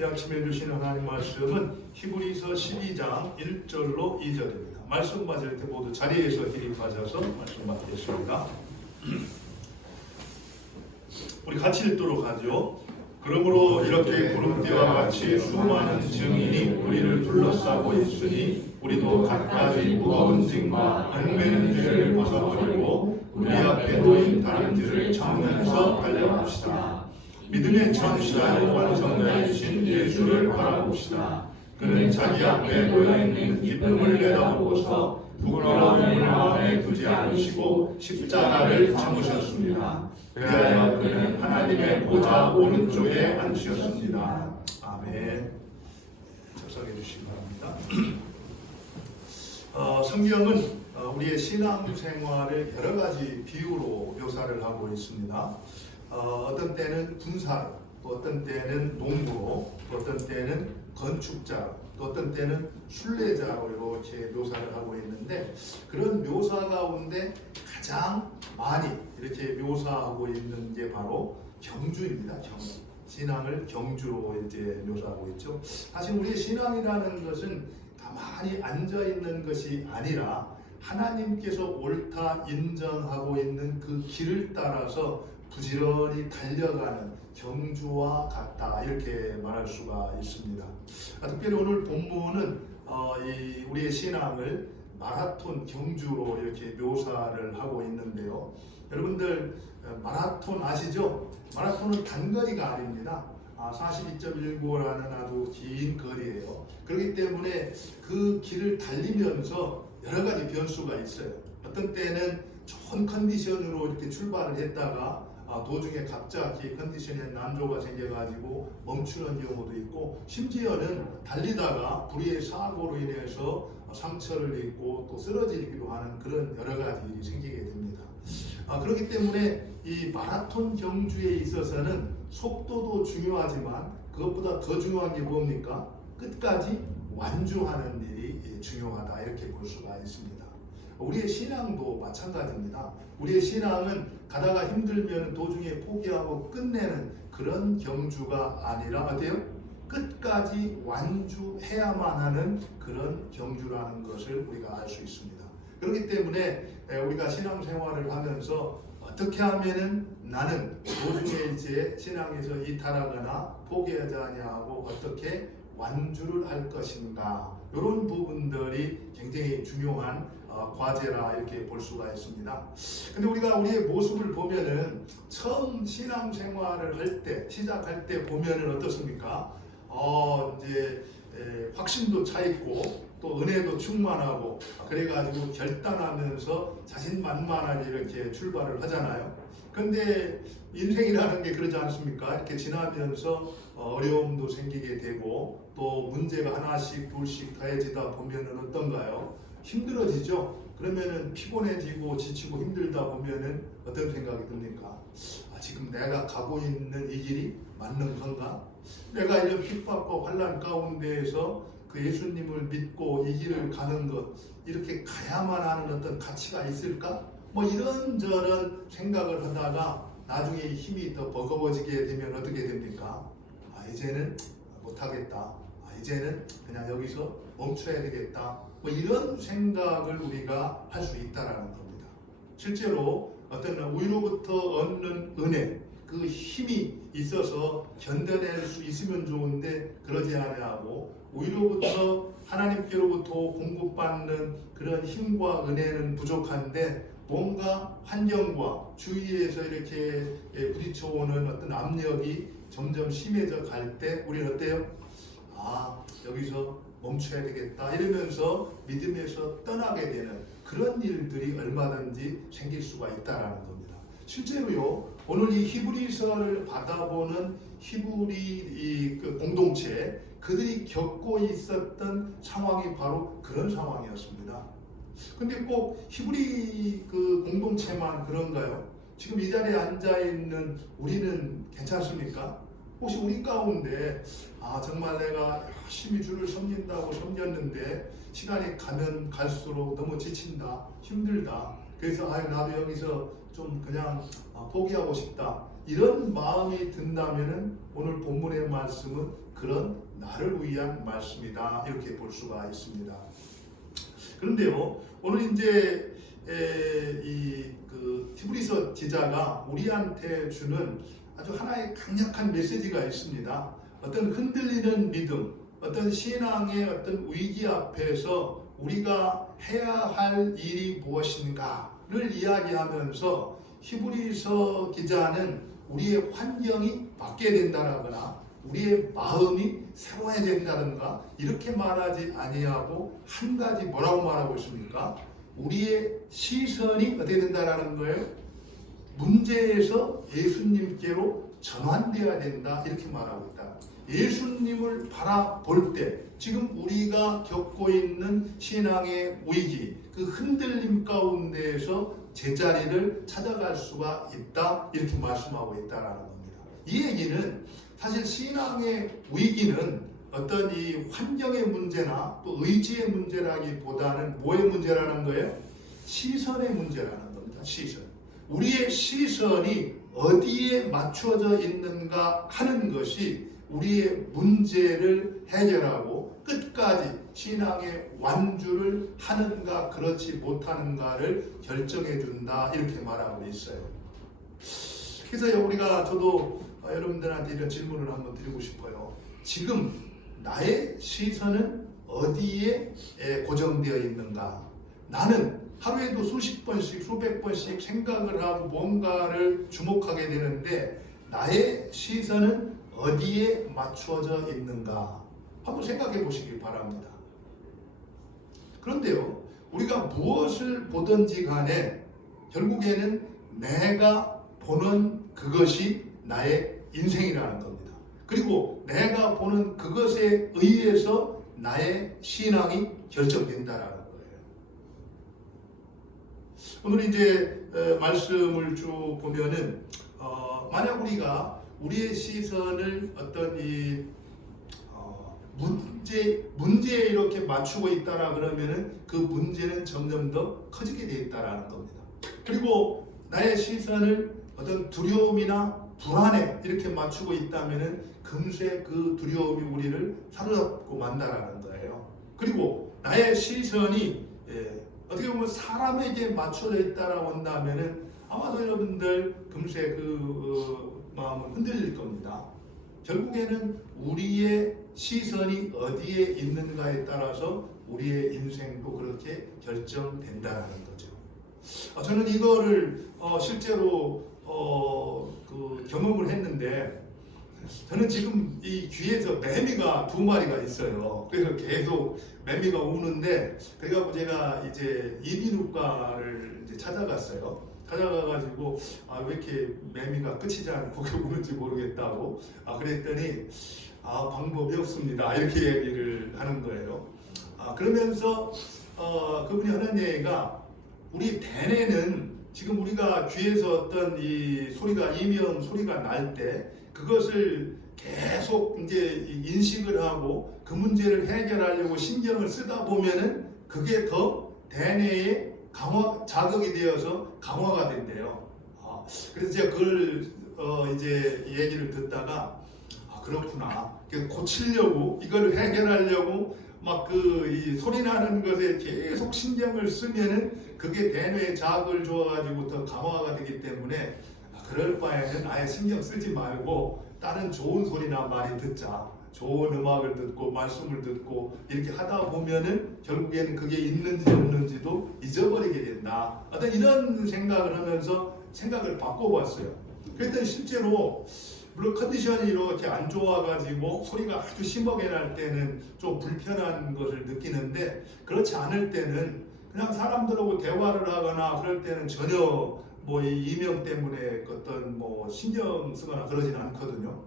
이 아침에 주신 하나님 말씀은 히브리서 12장 1절로 2절입니다. 말씀 받을 때 모두 자리에서 기립하셔서 말씀 받겠습니다. 우리 같이 읽도록 하죠. 그러므로 이렇게 구름대와 같이 수많은 증인이 우리를 둘러싸고 있으니 우리도 갖가지 무거운 짐과 얽매는 죄를 벗어버리고 우리 앞에 놓인 다른 길을 찾으면서 달려봅시다. 믿음의 전시자요 완성자이신 예수를 바라봅시다. 그는 자기 앞에 놓여있는 기쁨을 내다보고서 부끄러움을 마음에 두지 않으시고 십자가를 참으셨습니다. 그리하여 그는 하나님의 보좌 오른쪽에 앉으셨습니다. 아멘. 작성해 주시기 바랍니다. 성경은 우리의 신앙생활을 여러 가지 비유로 묘사를 하고 있습니다. 어떤 때는 군사로, 또 어떤 때는 농부로, 또 어떤 때는 건축자로, 또 어떤 때는 순례자로 이렇게 묘사를 하고 있는데, 그런 묘사 가운데 가장 많이 이렇게 묘사하고 있는 게 바로 경주입니다. 경주. 신앙을 경주로 이제 묘사하고 있죠. 사실 우리의 신앙이라는 것은 가만히 앉아 있는 것이 아니라 하나님께서 옳다 인정하고 있는 그 길을 따라서 부지런히 달려가는 경주와 같다, 이렇게 말할 수가 있습니다. 특별히 오늘 본문은 우리의 신앙을 마라톤 경주로 이렇게 묘사를 하고 있는데요. 여러분들 마라톤 아시죠? 마라톤은 단거리가 아닙니다. 42.19라는 아주 긴 거리예요. 그렇기 때문에 그 길을 달리면서 여러 가지 변수가 있어요. 어떤 때는 좋은 컨디션으로 이렇게 출발을 했다가 도중에 갑자기 컨디션에 난조가 생겨가지고 멈추는 경우도 있고, 심지어는 달리다가 불의의 사고로 인해서 상처를 입고 또 쓰러지기도 하는 그런 여러 가지 일이 생기게 됩니다. 그렇기 때문에 이 마라톤 경주에 있어서는 속도도 중요하지만 그것보다 더 중요한 게 뭡니까? 끝까지 완주하는 일이 중요하다, 이렇게 볼 수가 있습니다. 우리의 신앙도 마찬가지입니다. 우리의 신앙은 가다가 힘들면 도중에 포기하고 끝내는 그런 경주가 아니라 어때요? 끝까지 완주해야만 하는 그런 경주라는 것을 우리가 알 수 있습니다. 그렇기 때문에 우리가 신앙생활을 하면서 어떻게 하면은 나는 도중에 이제 신앙에서 이탈하거나 포기하지 아니하고 어떻게 완주를 할 것인가, 이런 부분들이 굉장히 중요한 과제라 이렇게 볼 수가 있습니다. 근데 우리가 우리의 모습을 보면은 처음 신앙생활을 할 때, 시작할 때 보면은 어떻습니까? 이제 확신도 차 있고 또 은혜도 충만하고, 그래가지고 결단하면서 자신만만하게 이렇게 출발을 하잖아요. 근데 인생이라는 게 그러지 않습니까? 이렇게 지나면서 어려움도 생기게 되고 또 문제가 하나씩 둘씩 더해지다 보면은 어떤가요? 힘들어지죠. 그러면은 피곤해지고 지치고 힘들다 보면은 어떤 생각이 듭니까? 지금 내가 가고 있는 이 길이 맞는 건가? 내가 이런 핍박과 환난 가운데에서 그 예수님을 믿고 이 길을 가는 것, 이렇게 가야만 하는 어떤 가치가 있을까? 뭐 이런저런 생각을 하다가 나중에 힘이 더 버거워지게 되면 어떻게 됩니까? 이제는 못하겠다. 이제는 그냥 여기서 멈춰야 되겠다. 뭐 이런 생각을 우리가 할 수 있다라는 겁니다. 실제로 어떤 위로부터 얻는 은혜, 그 힘이 있어서 견뎌낼 수 있으면 좋은데 그러지 아니하고, 위로부터 하나님께로부터 공급받는 그런 힘과 은혜는 부족한데 뭔가 환경과 주위에서 이렇게 부딪혀오는 어떤 압력이 점점 심해져 갈 때 우리는 어때요? 여기서 멈춰야 되겠다, 이러면서 믿음에서 떠나게 되는 그런 일들이 얼마든지 생길 수가 있다는 겁니다. 실제로요, 오늘 이 히브리서를 받아보는 히브리 그 공동체, 그들이 겪고 있었던 상황이 바로 그런 상황이었습니다. 근데 꼭 히브리 그 공동체만 그런가요? 지금 이 자리에 앉아있는 우리는 괜찮습니까? 혹시 우리 가운데 정말 내가 열심히 주를 섬긴다고 섬겼는데 시간이 가면 갈수록 너무 지친다, 힘들다, 그래서 나도 여기서 좀 그냥 포기하고 싶다, 이런 마음이 든다면은 오늘 본문의 말씀은 그런 나를 위한 말씀이다 이렇게 볼 수가 있습니다. 그런데요, 오늘 이제 그 히브리서 기자가 우리한테 주는 아주 하나의 강력한 메시지가 있습니다. 어떤 흔들리는 믿음, 어떤 신앙의 어떤 위기 앞에서 우리가 해야 할 일이 무엇인가를 이야기하면서 히브리서 기자는 우리의 환경이 바뀌어야 된다거나 우리의 마음이 새로워야 된다든가 이렇게 말하지 아니하고 한 가지 뭐라고 말하고 있습니까? 우리의 시선이 어떻게 된다라는 거예요? 문제에서 예수님께로 전환되어야 된다 이렇게 말하고 있다. 예수님을 바라볼 때 지금 우리가 겪고 있는 신앙의 위기, 그 흔들림 가운데에서 제자리를 찾아갈 수가 있다 이렇게 말씀하고 있다라는 겁니다. 이 얘기는 사실 신앙의 위기는 어떤 이 환경의 문제나 또 의지의 문제라기보다는 뭐의 문제라는 거예요? 시선의 문제라는 겁니다. 시선. 우리의 시선이 어디에 맞춰져 있는가 하는 것이 우리의 문제를 해결하고 끝까지 신앙의 완주를 하는가 그렇지 못하는가를 결정해 준다 이렇게 말하고 있어요. 그래서 우리가 저도 여러분들한테 이런 질문을 한번 드리고 싶어요. 지금 나의 시선은 어디에 고정되어 있는가? 나는 하루에도 수십 번씩 수백 번씩 생각을 하고 뭔가를 주목하게 되는데 나의 시선은 어디에 맞추어져 있는가? 한번 생각해 보시기 바랍니다. 그런데요, 우리가 무엇을 보든지 간에 결국에는 내가 보는 그것이 나의 인생이라는 겁니다. 그리고 내가 보는 그것에 의해서 나의 신앙이 결정된다라는 거예요. 오늘 이제 말씀을 쭉 보면은 만약 우리가 우리의 시선을 어떤 이 문제에 이렇게 맞추고 있다라 그러면은 그 문제는 점점 더 커지게 돼 있다라는 겁니다. 그리고 나의 시선을 어떤 두려움이나 불안에 이렇게 맞추고 있다면은 금세 그 두려움이 우리를 사로잡고 만다라는 거예요. 그리고 나의 시선이 어떻게 보면 사람에게 맞춰져 있다라고 한다면은 아마도 여러분들 금세 그 마음은 흔들릴 겁니다. 결국에는 우리의 시선이 어디에 있는가에 따라서 우리의 인생도 그렇게 결정된다는 거죠. 저는 이거를 실제로 그 경험을 했는데 저는 지금 이 귀에서 매미가 2마리가 있어요. 그래서 계속 매미가 우는데 그래갖고 제가 이제 이비인후과를 이제 찾아갔어요. 찾아가가지고 왜 이렇게 매미가 끊이지 않고 우는지 모르겠다고 그랬더니 방법이 없습니다 이렇게 얘기를 하는 거예요. 그러면서 그분이 하는 얘기가 우리 대뇌는 지금 우리가 귀에서 어떤 이 소리가 이명 소리가 날 때 그것을 계속 이제 인식을 하고 그 문제를 해결하려고 신경을 쓰다 보면은 그게 더 대뇌에 자극이 되어서 강화가 된대요. 그래서 제가 그걸 이제 얘기를 듣다가 그렇구나. 그래서 고치려고 이걸 해결하려고 막 이 소리 나는 것에 계속 신경을 쓰면은 그게 대뇌에 자극을 줘가지고 더 강화가 되기 때문에 그럴 바에는 아예 신경 쓰지 말고 다른 좋은 소리나 많이 듣자. 좋은 음악을 듣고 말씀을 듣고 이렇게 하다 보면은 결국에는 그게 있는지 없는지도 잊어버리게 된다. 어떤 이런 생각을 하면서 생각을 바꿔봤어요. 그랬더니 실제로 물론 컨디션이 이렇게 안 좋아가지고 소리가 아주 심하게 날 때는 좀 불편한 것을 느끼는데 그렇지 않을 때는 그냥 사람들하고 대화를 하거나 그럴 때는 전혀 뭐 이 이명 때문에 어떤 뭐 신경 쓰거나 그러진 않거든요.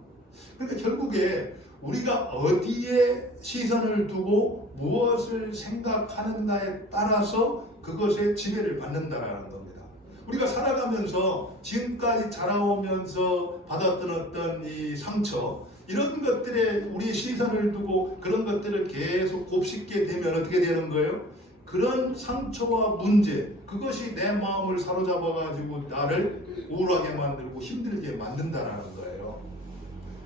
그러니까 결국에 우리가 어디에 시선을 두고 무엇을 생각하는가에 따라서 그것에 지배를 받는다라는 겁니다. 우리가 살아가면서 지금까지 자라오면서 받았던 어떤 이 상처 이런 것들에 우리 시선을 두고 그런 것들을 계속 곱씹게 되면 어떻게 되는 거예요? 그런 상처와 문제, 그것이 내 마음을 사로잡아가지고 나를 우울하게 만들고 힘들게 만든다라는 거예요.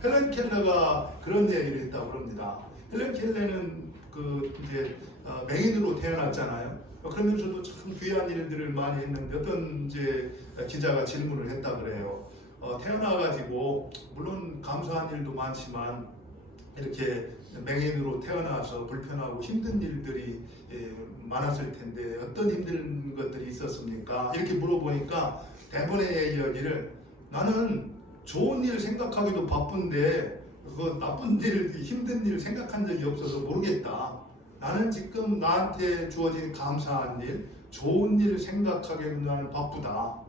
헬렌 켈러가 그런 얘기를 했다고 합니다. 헬렌 켈러는 이제 맹인으로 태어났잖아요. 그러면서도 참 귀한 일들을 많이 했는데 어떤 이제 기자가 질문을 했다 그래요. 태어나가지고 물론 감사한 일도 많지만 이렇게 맹인으로 태어나서 불편하고 힘든 일들이 많았을 텐데 어떤 힘든 것들이 있었습니까? 이렇게 물어보니까 대부분의 이야기를 나는 좋은 일 생각하기도 바쁜데 그 나쁜 일, 힘든 일 생각한 적이 없어서 모르겠다. 나는 지금 나한테 주어진 감사한 일, 좋은 일 생각하기에는 나는 바쁘다.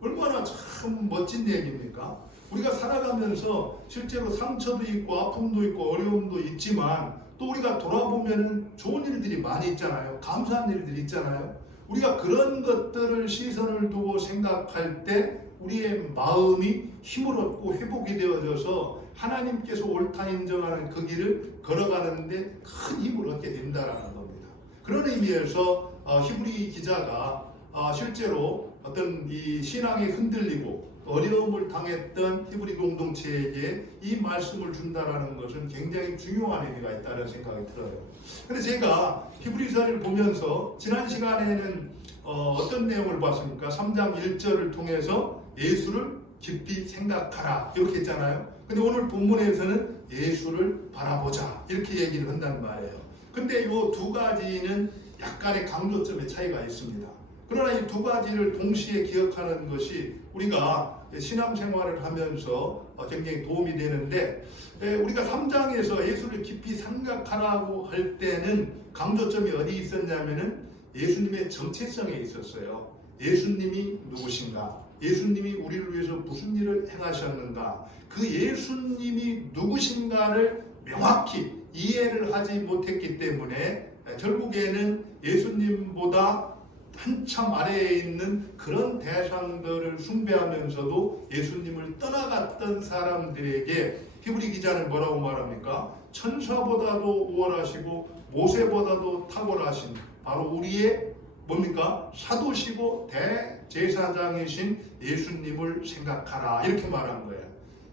얼마나 참 멋진 얘기입니까? 우리가 살아가면서 실제로 상처도 있고 아픔도 있고 어려움도 있지만 또 우리가 돌아보면 좋은 일들이 많이 있잖아요. 감사한 일들이 있잖아요. 우리가 그런 것들을 시선을 두고 생각할 때 우리의 마음이 힘을 얻고 회복이 되어져서 하나님께서 옳다 인정하는 그 길을 걸어가는데 큰 힘을 얻게 된다라는 겁니다. 그런 의미에서 히브리 기자가 실제로 어떤 이 신앙이 흔들리고 어려움을 당했던 히브리 공동체에게 이 말씀을 준다라는 것은 굉장히 중요한 의미가 있다는 생각이 들어요. 그런데 제가 히브리서를 보면서 지난 시간에는 어떤 내용을 봤습니까? 3장 1절을 통해서 예수를 깊이 생각하라 이렇게 했잖아요. 근데 오늘 본문에서는 예수를 바라보자 이렇게 얘기를 한단 말이에요. 근데 이 두 가지는 약간의 강조점의 차이가 있습니다. 그러나 이 두 가지를 동시에 기억하는 것이 우리가 신앙생활을 하면서 굉장히 도움이 되는데, 우리가 3장에서 예수를 깊이 생각하라고 할 때는 강조점이 어디 있었냐면은 예수님의 정체성에 있었어요. 예수님이 누구신가? 예수님이 우리를 위해서 무슨 일을 행하셨는가? 그 예수님이 누구신가를 명확히 이해를 하지 못했기 때문에 결국에는 예수님보다 한참 아래에 있는 그런 대상들을 숭배하면서도 예수님을 떠나갔던 사람들에게 히브리 기자는 뭐라고 말합니까? 천사보다도 우월하시고 모세보다도 탁월하신 바로 우리의 뭡니까? 사도시고 대제사장이신 예수님을 생각하라 이렇게 말한 거예요.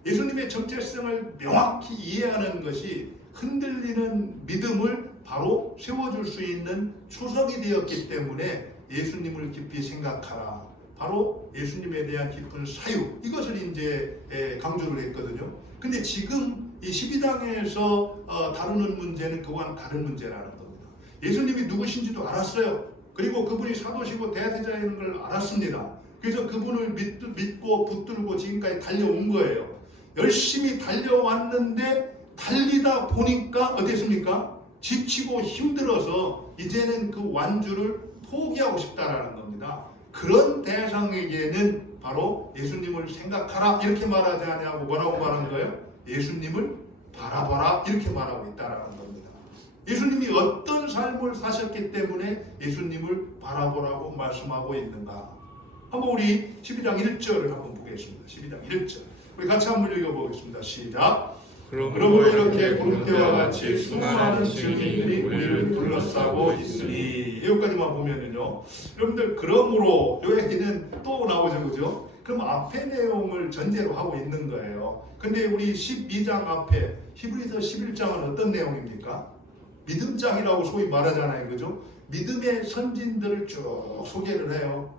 예수님의 정체성을 명확히 이해하는 것이 흔들리는 믿음을 바로 세워줄 수 있는 초석이 되었기 때문에 예수님을 깊이 생각하라. 바로 예수님에 대한 깊은 사유 이것을 이제 강조를 했거든요. 근데 지금 이 12장에서 다루는 문제는 그와는 다른 문제라는 겁니다. 예수님이 누구신지도 알았어요. 그리고 그분이 사도시고 대제사장인 걸 알았습니다. 그래서 그분을 믿고 붙들고 지금까지 달려온 거예요. 열심히 달려왔는데 달리다 보니까 어땠습니까? 지치고 힘들어서 이제는 그 완주를 포기하고 싶다라는 겁니다. 그런 대상에게는 바로 예수님을 생각하라 이렇게 말하지 않냐고 뭐라고 말한 거예요? 예수님을 바라봐라 이렇게 말하고 있다라는 겁니다. 예수님이 어떤 삶을 사셨기 때문에 예수님을 바라보라고 말씀하고 있는가? 한번 우리 12장 1절을 한번 보겠습니다. 12장 1절 우리 같이 한번 읽어보겠습니다. 시작. 그러므로 이렇게 구름대와 같이 수많은 증인들이 우리를 둘러싸고 있으니 여기까지만 보면은요. 여러분들 그러므로 이 얘기는 또 나오죠, 그죠? 그럼 앞에 내용을 전제로 하고 있는 거예요. 근데 우리 12장 앞에 히브리서 11장은 어떤 내용입니까? 믿음장이라고 소위 말하잖아요, 그죠? 믿음의 선진들을 쭉 소개를 해요.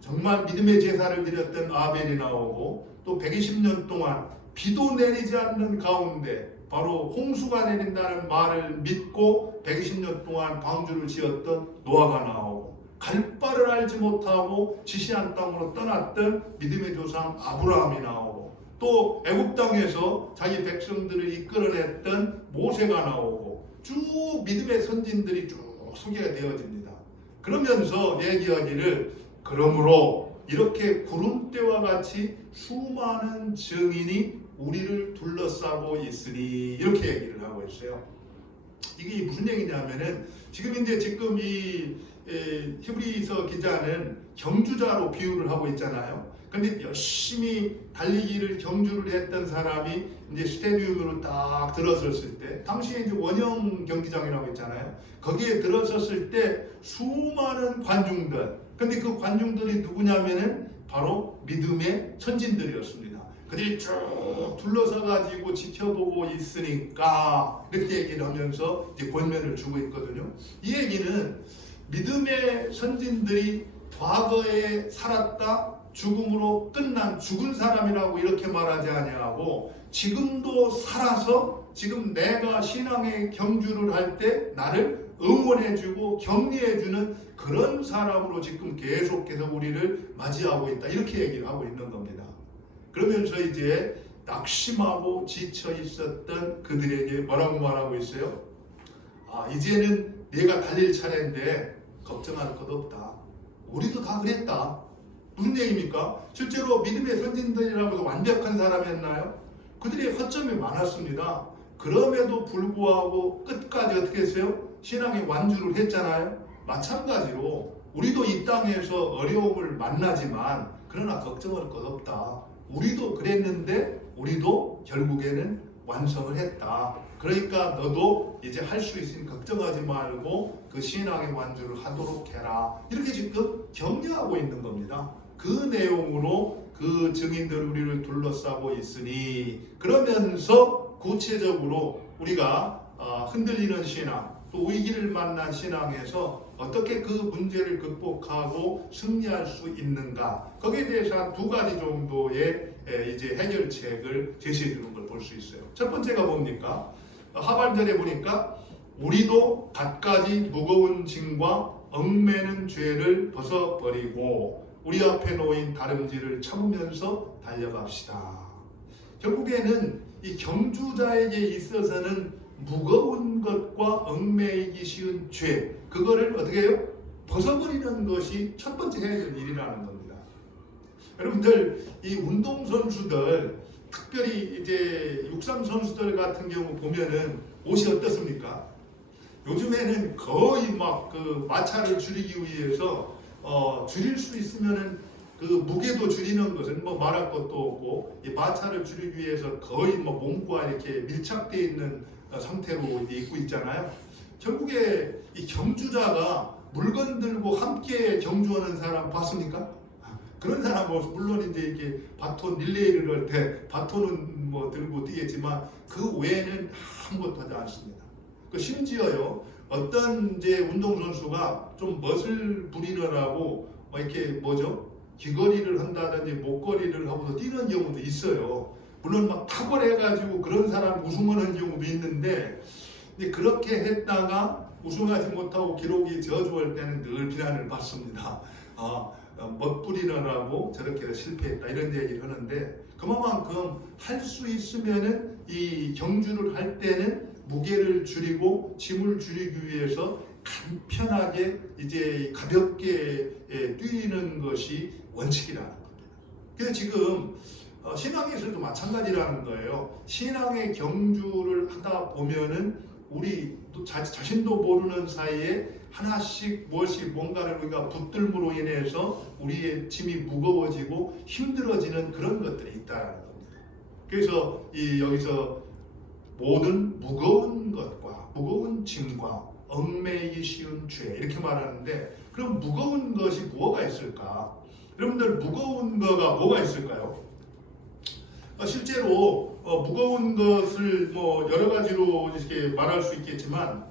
정말 믿음의 제사를 드렸던 아벨이 나오고 또 120년 동안 비도 내리지 않는 가운데 바로 홍수가 내린다는 말을 믿고 120년 동안 방주를 지었던 노아가 나오고 갈 바를 알지 못하고 지시한 땅으로 떠났던 믿음의 조상 아브라함이 나오고 또 애굽 땅에서 자기 백성들을 이끌어냈던 모세가 나오고 쭉 믿음의 선진들이 쭉 소개가 되어집니다. 그러면서 얘기하기를 그러므로 이렇게 구름대와 같이 수많은 증인이 우리를 둘러싸고 있으니 이렇게 얘기를 하고 있어요. 이게 무슨 얘기냐면은 지금 이 히브리서 기자는 경주자로 비유를 하고 있잖아요. 근데 열심히 달리기를 경주를 했던 사람이 이제 스테디움으로 딱 들어섰을 때, 당시에 이제 원형 경기장이라고 있잖아요. 거기에 들어섰을 때 수많은 관중들, 근데 그 관중들이 누구냐면은 바로 믿음의 선진들이었습니다. 그들이 쭉 둘러서 가지고 지켜보고 있으니까 이렇게 얘기를 하면서 이제 권면을 주고 있거든요. 이 얘기는 믿음의 선진들이 과거에 살았다, 죽음으로 끝난 죽은 사람이라고 이렇게 말하지 아니하고 지금도 살아서 지금 내가 신앙의 경주를 할 때 나를 응원해주고 격려해주는 그런 사람으로 지금 계속해서 우리를 맞이하고 있다, 이렇게 얘기를 하고 있는 겁니다. 그러면서 이제 낙심하고 지쳐 있었던 그들에게 뭐라고 말하고 있어요? 이제는 내가 달릴 차례인데 걱정할 것 없다. 우리도 다 그랬다. 무슨 얘기입니까? 실제로 믿음의 선진들이라고 해서 완벽한 사람이었나요? 그들의 허점이 많았습니다. 그럼에도 불구하고 끝까지 어떻게 했어요? 신앙의 완주를 했잖아요. 마찬가지로 우리도 이 땅에서 어려움을 만나지만 그러나 걱정할 것 없다. 우리도 그랬는데 우리도 결국에는 완성을 했다. 그러니까 너도 이제 할 수 있으니 걱정하지 말고 그 신앙의 완주를 하도록 해라. 이렇게 지금 격려하고 있는 겁니다. 그 내용으로 그 증인들 우리를 둘러싸고 있으니, 그러면서 구체적으로 우리가 흔들리는 신앙, 또 위기를 만난 신앙에서 어떻게 그 문제를 극복하고 승리할 수 있는가, 거기에 대해서 한 두 가지 정도의 이제 해결책을 제시해 주는 걸 볼 수 있어요. 첫 번째가 뭡니까? 하반절에 보니까 우리도 갖가지 무거운 짐과 얽매는 죄를 벗어버리고 우리 앞에 놓인 다름질을 참으면서 달려갑시다. 결국에는 이 경주자에게 있어서는 무거운 것과 얽매이기 쉬운 죄, 그거를 어떻게 해요? 벗어버리는 것이 첫 번째 해야 될 일이라는 겁니다. 여러분들, 이 운동선수들, 특별히 이제 육상 선수들 같은 경우 보면은 옷이 어떻습니까? 요즘에는 거의 막 그 마찰을 줄이기 위해서 줄일 수 있으면은 그 무게도 줄이는 것은 뭐 말할 것도 없고, 이 마찰을 줄이기 위해서 거의 뭐 몸과 이렇게 밀착되어 있는 상태로 입고 있잖아요. 결국에 이 경주자가 물건 들고 함께 경주하는 사람 봤습니까? 그런 사람 뭐 물론 이제 이렇게 바톤 릴레이를 할 때 바톤은 뭐 들고 뛰겠지만 그 외에는 아무것도 하지 않습니다. 그 심지어요, 어떤 이제 운동선수가 좀 멋을 부리느라고 이렇게 뭐죠? 귀걸이를 한다든지 목걸이를 하고서 뛰는 경우도 있어요. 물론 막 탁월해가지고 그런 사람 우승하는 경우도 있는데, 이제 그렇게 했다가 우승하지 못하고 기록이 저조할 때는 늘 비난을 받습니다. 멋부리느라고 저렇게 실패했다, 이런 얘기를 하는데, 그만큼 할 수 있으면은 이 경주를 할 때는 무게를 줄이고 짐을 줄이기 위해서 간편하게 이제 가볍게 뛰는 것이 원칙이라는 겁니다. 그래서 지금 신앙에서도 마찬가지라는 거예요. 신앙의 경주를 하다 보면은 우리 자신도 모르는 사이에 하나씩 무엇이 뭔가를 우리가 붙들므로 인해서 우리의 짐이 무거워지고 힘들어지는 그런 것들이 있다는 겁니다. 그래서 여기서 모든 무거운 것과 무거운 짐과 얽매이기 쉬운 죄, 이렇게 말하는데, 그럼 무거운 것이 뭐가 있을까? 여러분들, 무거운 거가 뭐가 있을까요? 실제로 무거운 것을 뭐 여러 가지로 이렇게 말할 수 있겠지만,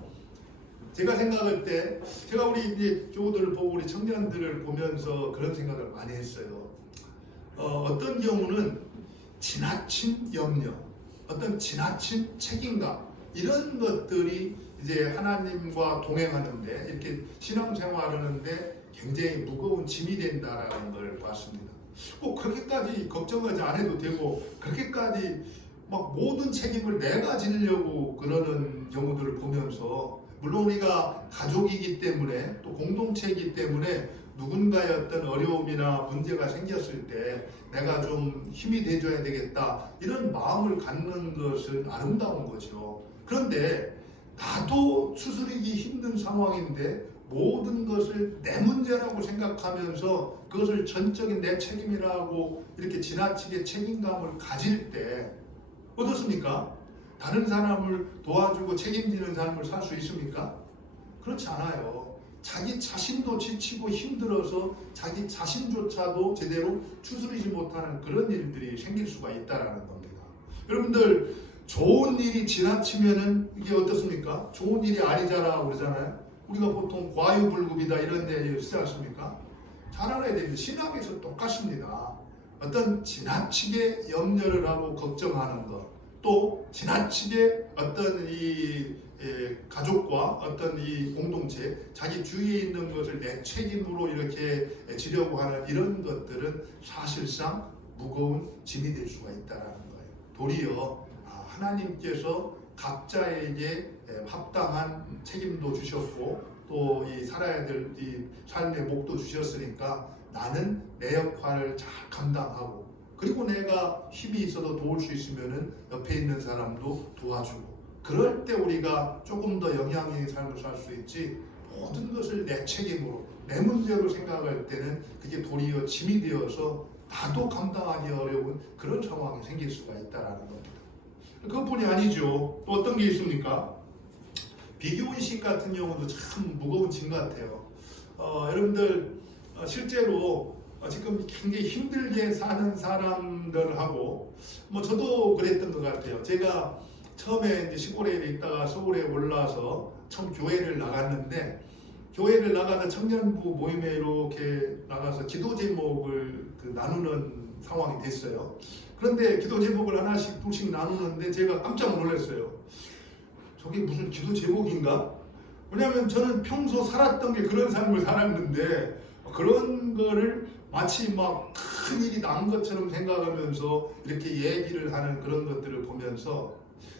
제가 생각할 때, 제가 우리 이제 교우들을 보고 우리 청년들을 보면서 그런 생각을 많이 했어요. 어떤 경우는 지나친 염려, 어떤 지나친 책임감, 이런 것들이 이제 하나님과 동행하는데, 이렇게 신앙생활하는데 굉장히 무거운 짐이 된다라는 걸 봤습니다. 꼭 그렇게까지 걱정하지 않아도 되고, 그렇게까지 막 모든 책임을 내가 지려고 그러는 경우들을 보면서, 물론 우리가 가족이기 때문에 또 공동체이기 때문에 누군가의 어떤 어려움이나 문제가 생겼을 때 내가 좀 힘이 돼줘야 되겠다, 이런 마음을 갖는 것은 아름다운 거죠. 그런데 나도 추스리기 힘든 상황인데 모든 것을 내 문제라고 생각하면서 그것을 전적인 내 책임이라고 이렇게 지나치게 책임감을 가질 때 어떻습니까? 다른 사람을 도와주고 책임지는 삶을 살 수 있습니까? 그렇지 않아요. 자기 자신도 지치고 힘들어서 자기 자신조차도 제대로 추스리지 못하는 그런 일들이 생길 수가 있다는 겁니다. 여러분들 좋은 일이 지나치면은 이게 어떻습니까? 좋은 일이 아니잖아 그러잖아요. 우리가 보통 과유불급이다 이런 데 쓰지 않습니까? 잘 알아야 됩니다. 신학에서 똑같습니다. 어떤 지나치게 염려를 하고 걱정하는 것, 또 지나치게 어떤 이 가족과 어떤 이 공동체, 자기 주위에 있는 것을 내 책임으로 이렇게 지려고 하는 이런 것들은 사실상 무거운 짐이 될 수가 있다는 거예요. 도리어 하나님께서 각자에게 합당한 책임도 주셨고 또 이 살아야 될 이 삶의 목도 주셨으니까 나는 내 역할을 잘 감당하고 그리고 내가 힘이 있어도 도울 수 있으면은 옆에 있는 사람도 도와주고 그럴 때 우리가 조금 더 영향 있는 삶을 살 수 있지 모든 것을 내 책임으로 내 문제로 생각할 때는 그게 도리어 짐이 되어서 나도 감당하기 어려운 그런 상황이 생길 수가 있다는 겁니다. 그것뿐이 아니죠. 또 어떤 게 있습니까? 비교의식 같은 경우도 참 무거운 짐 같아요. 여러분들 실제로 지금 굉장히 힘들게 사는 사람들하고 저도 그랬던 것 같아요. 제가 처음에 이제 시골에 있다가 서울에 올라와서 처음 교회를 나갔는데 교회를 나가서 청년부 모임에 이렇게 나가서 기도 제목을 나누는 상황이 됐어요. 그런데 기도 제목을 하나씩 둘씩 나누는데 제가 깜짝 놀랐어요. 저게 무슨 기도 제목인가? 왜냐하면 저는 평소 살았던 게 그런 삶을 살았는데 그런 거를 마치 막 큰 일이 난 것처럼 생각하면서 이렇게 얘기를 하는 그런 것들을 보면서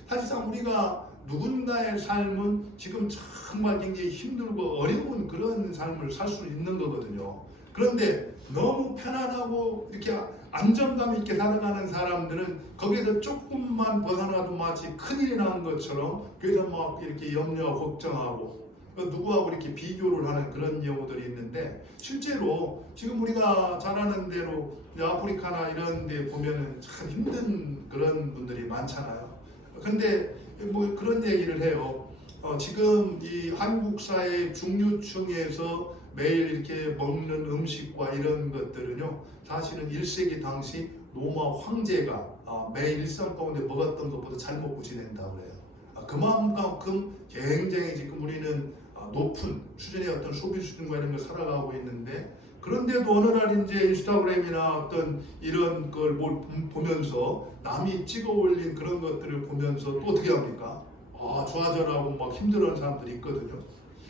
사실상 우리가 누군가의 삶은 지금 정말 굉장히 힘들고 어려운 그런 삶을 살 수 있는 거거든요. 그런데 너무 편안하고 이렇게 안정감 있게 살아가는 사람들은 거기에서 조금만 벗어나도 마치 큰일이 난 것처럼 그래서 막 이렇게 염려하고 걱정하고 누구하고 이렇게 비교를 하는 그런 경우들이 있는데 실제로 지금 우리가 잘 아는 대로 아프리카나 이런 데 보면은 참 힘든 그런 분들이 많잖아요. 근데 뭐 그런 얘기를 해요. 지금 이 한국 사회 중류층에서 매일 이렇게 먹는 음식과 이런 것들은요, 사실은 1세기 당시 로마 황제가 매일 일상 가운데 먹었던 것보다 잘 먹고 지낸다고 해요. 그만큼 굉장히 지금 우리는 높은 수준의 어떤 소비 수준과 이런 걸 살아가고 있는데 그런데도 어느 날 이제 인스타그램이나 어떤 이런 걸 보면서 남이 찍어 올린 그런 것들을 보면서 또 어떻게 합니까? 좋아져라고 막 힘들어하는 사람들이 있거든요.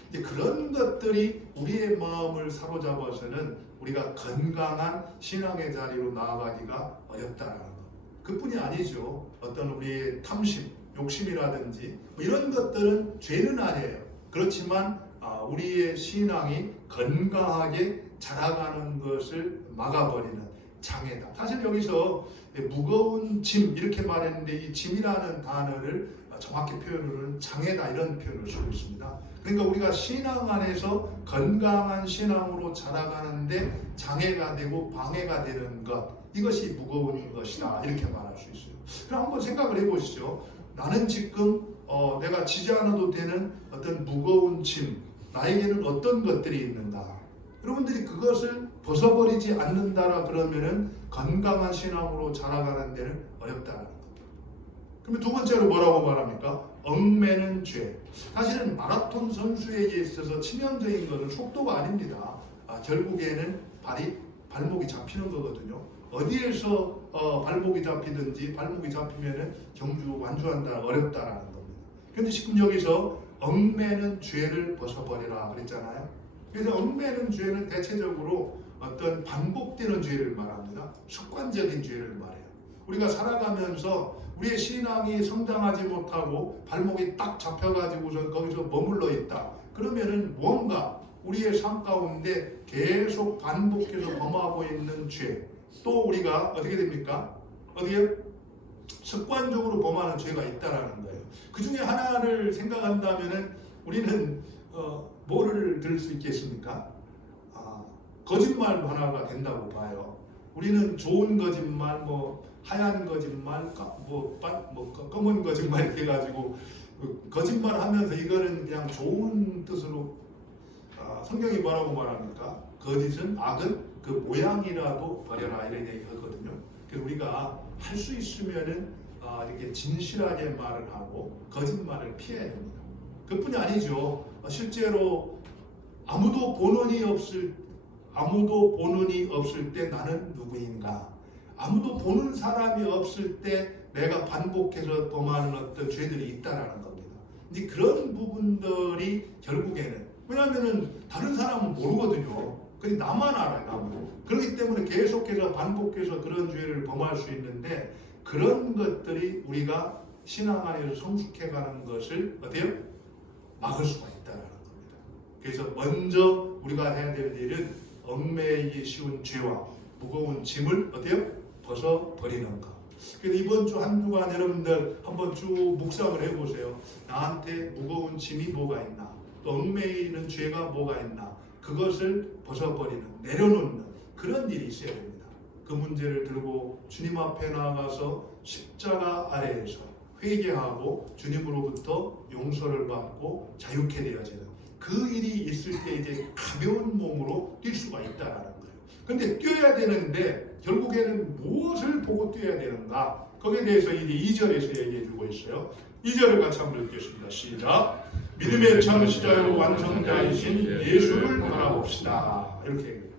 이제 그런 것들이 우리의 마음을 사로잡아서는 우리가 건강한 신앙의 자리로 나아가기가 어렵다는 것. 그뿐이 아니죠. 어떤 우리의 탐심, 욕심이라든지 이런 것들은 죄는 아니에요. 그렇지만 우리의 신앙이 건강하게 자라가는 것을 막아버리는 장애다. 사실 여기서 무거운 짐 이렇게 말했는데 이 짐이라는 단어를 정확히 표현으로는 장애다 이런 표현을 쓰고 있습니다. 그러니까 우리가 신앙 안에서 건강한 신앙으로 자라가는데 장애가 되고 방해가 되는 것 이것이 무거운 것이다 이렇게 말할 수 있어요. 그럼 한번 생각을 해보시죠. 나는 지금 내가 지지 않아도 되는 어떤 무거운 짐 나에게는 어떤 것들이 있는가 여러분들이 그것을 벗어버리지 않는다라 그러면은 건강한 신앙으로 자라가는 데는 어렵다는 겁니다. 그러면 두 번째로 뭐라고 말합니까? 얽매는 죄. 사실은 마라톤 선수에게 있어서 치명적인 것은 속도가 아닙니다. 결국에는 발목이 잡히는 거거든요. 어디에서 발목이 잡히든지 발목이 잡히면은 경주 완주한다 어렵다라는 겁니다. 그런데 지금 여기서 얽매는 죄를 벗어버리라 그랬잖아요. 그래서 얽매는 죄는 대체적으로 어떤 반복되는 죄를 말합니다. 습관적인 죄를 말해요. 우리가 살아가면서 우리의 신앙이 성장하지 못하고 발목이 딱 잡혀가지고서 거기서 머물러 있다. 그러면은 뭔가 우리의 삶 가운데 계속 반복해서 범하고 있는 죄. 또 우리가 어떻게 됩니까? 어떻게 습관적으로 범하는 죄가 있다라는 거예요. 그 중에 하나를 생각한다면은 우리는 뭐를 들을 수 있겠습니까? 거짓말 하나가 된다고 봐요. 우리는 좋은 거짓말, 뭐 하얀 거짓말, 검은 거짓말 이렇게 해가지고 거짓말하면서 이거는 그냥 좋은 뜻으로 성경이 뭐라고 말합니까? 거짓은 악은 그 모양이라도 버려라 이런 얘기 하거든요. 그래서 우리가 할 수 있으면은 이렇게 진실하게 말을 하고 거짓말을 피해야 됩니다. 그뿐이 아니죠. 실제로 아무도 보는이 없을 때 나는 누구인가? 아무도 보는 사람이 없을 때 내가 반복해서 범하는 어떤 죄들이 있다라는 겁니다. 근데 그런 부분들이 결국에는 왜냐하면은 다른 사람은 모르거든요. 근데 나만 알아요, 나만. 그렇기 때문에 계속해서 반복해서 그런 죄를 범할 수 있는데 그런 것들이 우리가 신앙 안에서 성숙해가는 것을 어때요? 막을 수가 있다라는 겁니다. 그래서 먼저 우리가 해야 될 일은 얽매이기 쉬운 죄와 무거운 짐을 어때요? 벗어버리는 것. 그래서 이번 주 한 주간 여러분들 한번 쭉 묵상을 해보세요. 나한테 무거운 짐이 뭐가 있나? 또 얽매이는 죄가 뭐가 있나? 그것을 벗어버리는, 내려놓는 그런 일이 있어야 됩니다. 그 문제를 들고 주님 앞에 나아가서 십자가 아래에서 회개하고 주님으로부터 용서를 받고 자유케 되어지는 그 일이 있을 때 이제 가벼운 몸으로 뛸 수가 있다라는 거예요. 그런데 뛰어야 되는데 결국에는 무엇을 보고 뛰어야 되는가? 거기에 대해서 이제 2절에서 얘기해 주고 있어요. 2절을 같이 한번 읽겠습니다. 시작. 믿음의 창시자요 완성자이신 예수를 바라봅시다. 이렇게 얘기해요.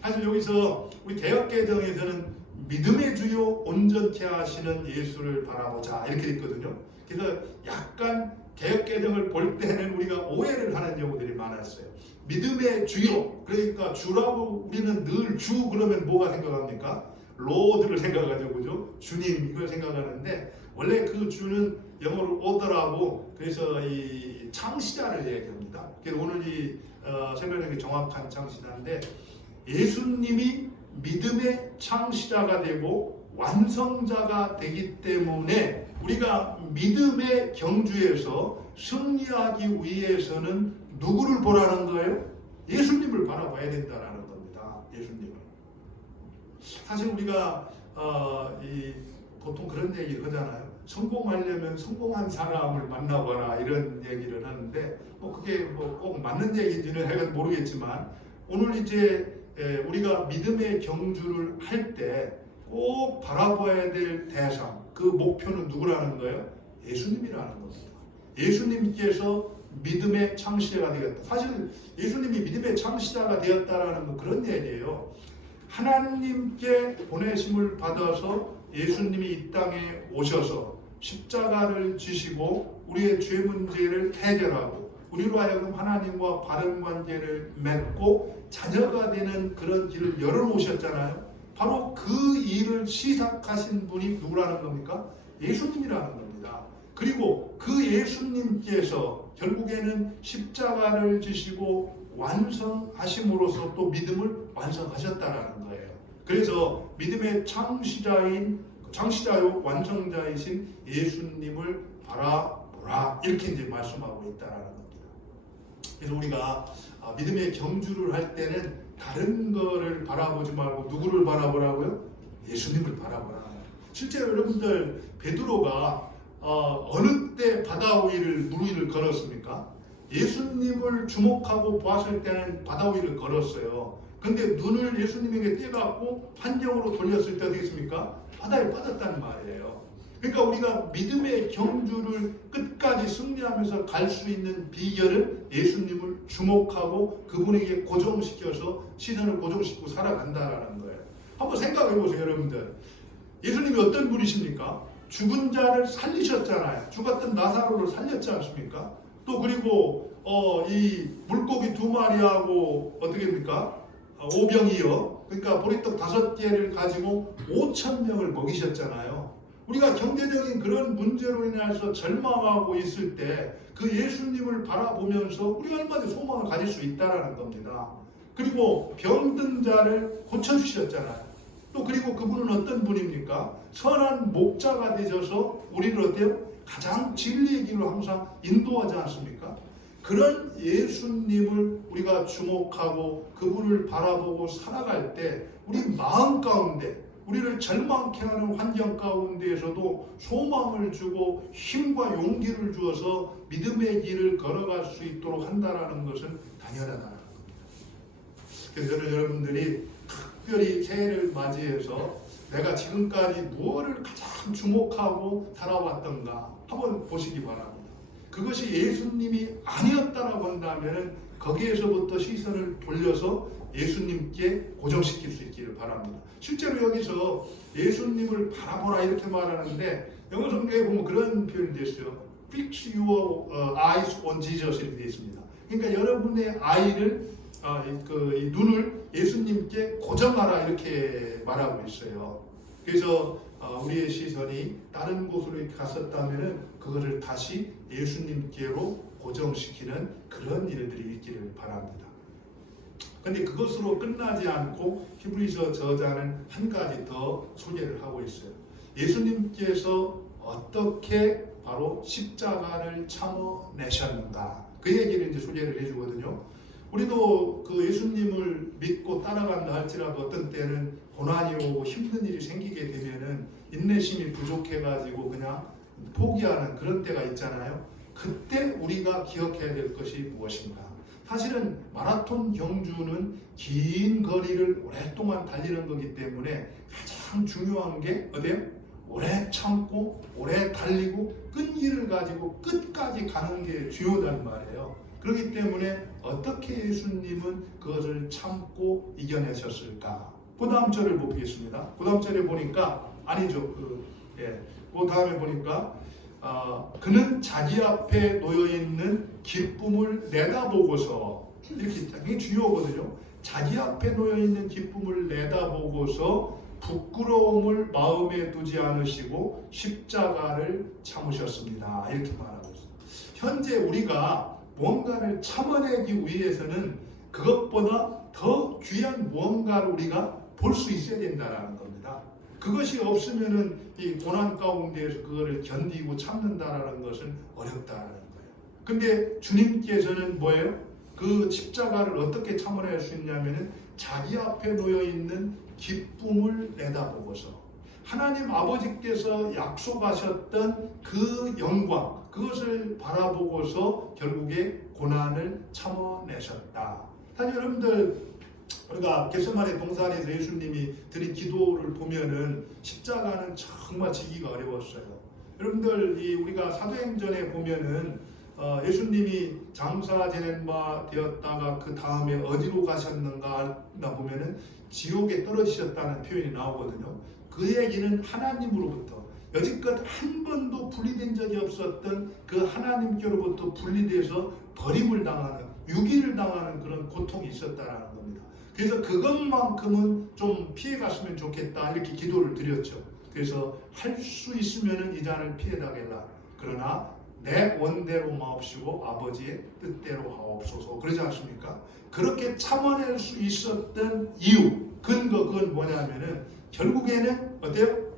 사실 여기서 우리 개역개정에서는 믿음의 주요 온전케 하시는 예수를 바라보자 이렇게 있거든요. 그래서 약간 개역개정을 볼 때는 우리가 오해를 하는 경우들이 많았어요. 믿음의 주요, 그러니까 주라고 우리는 늘 주 그러면 뭐가 생각합니까? 로드를 생각하죠, 그죠? 주님 이걸 생각하는데 원래 그 주는 영어로 오더라고 그래서 이 창시자를 얘기합니다. 그래서 오늘 이 설명이 정확한 창시자인데 예수님이 믿음의 창시자가 되고 완성자가 되기 때문에 우리가 믿음의 경주에서 승리하기 위해서는 누구를 보라는 거예요? 예수님을 바라봐야 된다는 겁니다. 예수님을. 사실 우리가 보통 그런 얘기를 하잖아요. 성공하려면 성공한 사람을 만나봐라 이런 얘기를 하는데 그게 꼭 맞는 얘기인지는 모르겠지만 오늘 이제 우리가 믿음의 경주를 할 때 꼭 바라봐야 될 대상 그 목표는 누구라는 거예요? 예수님이라는 겁니다. 예수님께서 믿음의 창시자가 되었다. 사실 예수님이 믿음의 창시자가 되었다라는 건 그런 얘기예요. 하나님께 보내심을 받아서 예수님이 이 땅에 오셔서 십자가를 지시고 우리의 죄 문제를 해결하고 우리로 하여금 하나님과 바른 관계를 맺고 자녀가 되는 그런 길을 열어놓으셨잖아요. 바로 그 일을 시작하신 분이 누구라는 겁니까? 예수님이라는 겁니다. 그리고 그 예수님께서 결국에는 십자가를 지시고 완성하심으로써 또 믿음을 완성하셨다라는 거예요. 그래서 믿음의 창시자요 완성자이신 예수님을 바라보라 이렇게 이제 말씀하고 있다라는 겁니다. 그래서 우리가 믿음의 경주를 할 때는 다른 거를 바라보지 말고 누구를 바라보라고요? 예수님을 바라보라. 실제로 여러분들 베드로가 어느 때 바다 위를 물 위를 걸었습니까? 예수님을 주목하고 보았을 때는 바다 위를 걸었어요. 근데 눈을 예수님에게 떼갖고 환경으로 돌렸을 때 어떻게 했습니까? 바다에 빠졌다는 말이에요. 그러니까 우리가 믿음의 경주를 끝까지 승리하면서 갈 수 있는 비결은 예수님을 주목하고 그분에게 고정시켜서 시선을 고정시키고 살아간다라는 거예요. 한번 생각해 보세요, 여러분들. 예수님이 어떤 분이십니까? 죽은 자를 살리셨잖아요. 죽었던 나사로를 살렸지 않습니까? 또 그리고 이 물고기 2마리하고 어떻게 합니까? 5병이요. 그러니까 보리떡 5개를 가지고 5,000명을 먹이셨잖아요. 우리가 경제적인 그런 문제로 인해서 절망하고 있을 때 그 예수님을 바라보면서 우리가 얼마든지 소망을 가질 수 있다는 겁니다. 그리고 병든 자를 고쳐주셨잖아요. 또 그리고 그분은 어떤 분입니까? 선한 목자가 되셔서 우리를 어때요? 가장 진리의 길로 항상 인도하지 않습니까? 그런 예수님을 우리가 주목하고 그분을 바라보고 살아갈 때 우리 마음 가운데 우리를 절망케 하는 환경 가운데에서도 소망을 주고 힘과 용기를 주어서 믿음의 길을 걸어갈 수 있도록 한다는 것은 당연하다는 겁니다. 그래서 저는 여러분들이 특별히 새해를 맞이해서 내가 지금까지 무엇을 가장 주목하고 살아왔던가 한번 보시기 바랍니다. 그것이 예수님이 아니었다라고 한다면 거기에서부터 시선을 돌려서 예수님께 고정시킬 수 있기를 바랍니다. 실제로 여기서 예수님을 바라보라 이렇게 말하는데 영어 성경에 보면 그런 표현이 되어 있어요. Fix your eyes on Jesus 이렇게 되어 있습니다. 그러니까 여러분의 이 눈을 예수님께 고정하라 이렇게 말하고 있어요. 그래서 우리의 시선이 다른 곳으로 갔었다면 그것을 다시 예수님께로 고정시키는 그런 일들이 있기를 바랍니다. 그런데 그것으로 끝나지 않고 히브리서 저자는 한 가지 더 소개를 하고 있어요. 예수님께서 어떻게 바로 십자가를 참아내셨는가 그 얘기를 이제 소개를 해주거든요. 우리도 그 예수님을 믿고 따라간다 할지라도 어떤 때는 고난이 오고 힘든 일이 생기게 되면은 인내심이 부족해가지고 그냥 포기하는 그런 때가 있잖아요. 그때 우리가 기억해야 될 것이 무엇인가? 사실은 마라톤 경주는 긴 거리를 오랫동안 달리는 거기 때문에 가장 중요한 게 어디예요? 오래 참고 오래 달리고 끈기를 가지고 끝까지 가는 게 중요하단 말이에요. 그렇기 때문에 어떻게 예수님은 그것을 참고 이겨내셨을까? 그 다음 절을 보겠습니다. 그 다음 절에 보니까 그 다음에 보니까 그는 자기 앞에 놓여있는 기쁨을 내다보고서 이렇게 굉장히 중요하거든요. 자기 앞에 놓여있는 기쁨을 내다보고서 부끄러움을 마음에 두지 않으시고 십자가를 참으셨습니다. 이렇게 말하고 있습니다. 현재 우리가 무언가를 참아내기 위해서는 그것보다 더 귀한 무언가를 우리가 볼 수 있어야 된다는 겁니다. 그것이 없으면은 이 고난 가운데에서 그거를 견디고 참는다라는 것은 어렵다라는 거예요. 근데 주님께서는 뭐예요? 그 십자가를 어떻게 참아낼 수 있냐면은 자기 앞에 놓여 있는 기쁨을 내다보고서 하나님 아버지께서 약속하셨던 그 영광 그것을 바라보고서 결국에 고난을 참아내셨다. 사실 여러분들 우리가 겟세마네 동산에서 예수님이 드린 기도를 보면은 십자가는 정말 지기가 어려웠어요. 여러분들 우리가 사도행전에 보면은 예수님이 장사 지낸 바 되었다가 그 다음에 어디로 가셨는가 보면은 지옥에 떨어지셨다는 표현이 나오거든요. 그 얘기는 하나님으로부터 여지껏 한 번도 분리된 적이 없었던 그 하나님께로부터 분리돼서 버림을 당하는 유기를 당하는 그런 고통이 있었다라는 겁니다. 그래서 그것만큼은 좀 피해갔으면 좋겠다 이렇게 기도를 드렸죠. 그래서 할 수 있으면 이 잔을 피해다겠라. 그러나 내 원대로 마옵시고 아버지의 뜻대로 하옵소서 그러지 않습니까? 그렇게 참아낼 수 있었던 이유 근거 그건 뭐냐면은 결국에는 어때요?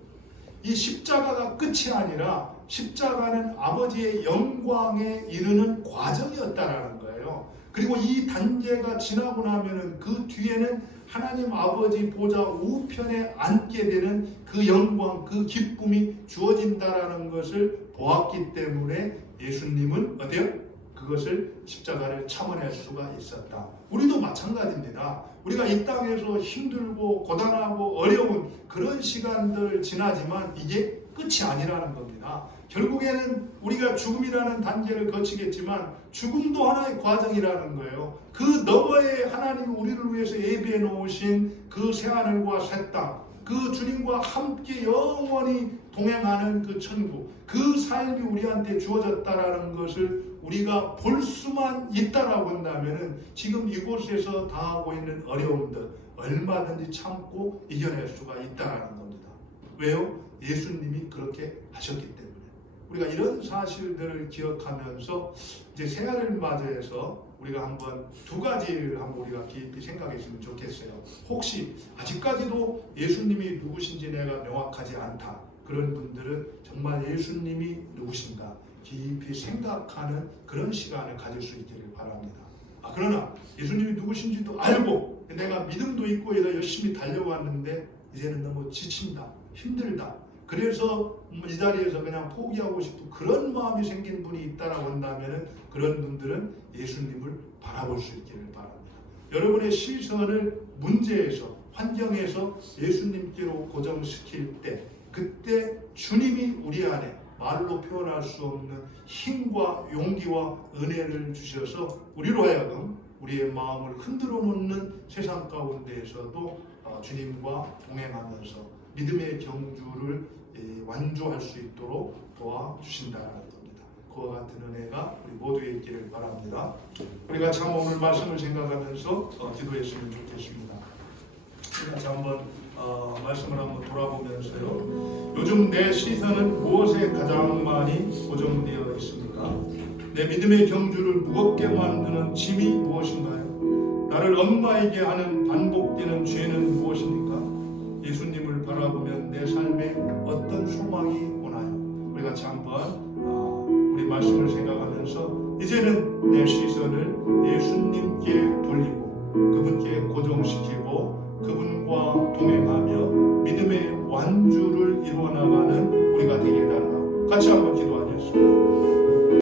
이 십자가가 끝이 아니라 십자가는 아버지의 영광에 이르는 과정이었다라는 거예요. 그리고 이 단계가 지나고 나면은 그 뒤에는 하나님 아버지 보좌 우편에 앉게 되는 그 영광, 그 기쁨이 주어진다라는 것을 보았기 때문에 예수님은 어때요? 그것을 십자가를 참아낼 수가 있었다. 우리도 마찬가지입니다. 우리가 이 땅에서 힘들고 고단하고 어려운 그런 시간들을 지나지만 이게 끝이 아니라는 겁니다. 결국에는 우리가 죽음이라는 단계를 거치겠지만 죽음도 하나의 과정이라는 거예요. 그 너머에 하나님이 우리를 위해서 예비해 놓으신 그 새하늘과 새 땅, 그 주님과 함께 영원히 동행하는 그 천국, 그 삶이 우리한테 주어졌다라는 것을 우리가 볼 수만 있다라고 한다면 지금 이곳에서 당하고 있는 어려움들 얼마든지 참고 이겨낼 수가 있다라는 겁니다. 왜요? 예수님이 그렇게 하셨기 때문에. 우리가 이런 사실들을 기억하면서 이제 새해를 맞이해서 우리가 한번 두 가지를 한번 우리가 깊이 생각했으면 좋겠어요. 혹시 아직까지도 예수님이 누구신지 내가 명확하지 않다. 그런 분들은 정말 예수님이 누구신가? 깊이 생각하는 그런 시간을 가질 수 있기를 바랍니다. 그러나 예수님이 누구신지도 알고 내가 믿음도 있고 열심히 달려왔는데 이제는 너무 지친다, 힘들다. 그래서 이 자리에서 그냥 포기하고 싶은 그런 마음이 생긴 분이 있다라고 한다면 그런 분들은 예수님을 바라볼 수 있기를 바랍니다. 여러분의 시선을 문제에서, 환경에서 예수님께로 고정시킬 때 그때 주님이 우리 안에 말로 표현할 수 없는 힘과 용기와 은혜를 주셔서 우리로 하여금 우리의 마음을 흔들어 놓는 세상 가운데에서도 주님과 동행하면서 믿음의 경주를 완주할 수 있도록 도와주신다는 겁니다. 그와 같은 은혜가 우리 모두에 있기를 바랍니다. 우리가 참 오늘 말씀을 생각하면서 기도했으면 좋겠습니다. 같이 한번 말씀을 한번 돌아보면서요. 요즘 내 시선은 무엇에 가장 많이 고정되어 있습니까? 내 믿음의 경주를 무겁게 만드는 짐이 무엇인가요? 나를 얽매이게 하는 반복되는 죄는 무엇입니까? 예수님을 바라보면 내 삶에 어떤 소망이 오나요? 우리 같이 한번 우리 말씀을 생각하면서 이제는 내 시선을 예수님께 돌리고 그분께 고정시키고 그분과 동행하며 믿음의 완주를 이루어나가는 우리가 되게 달라. 같이 한번 기도하겠습니다.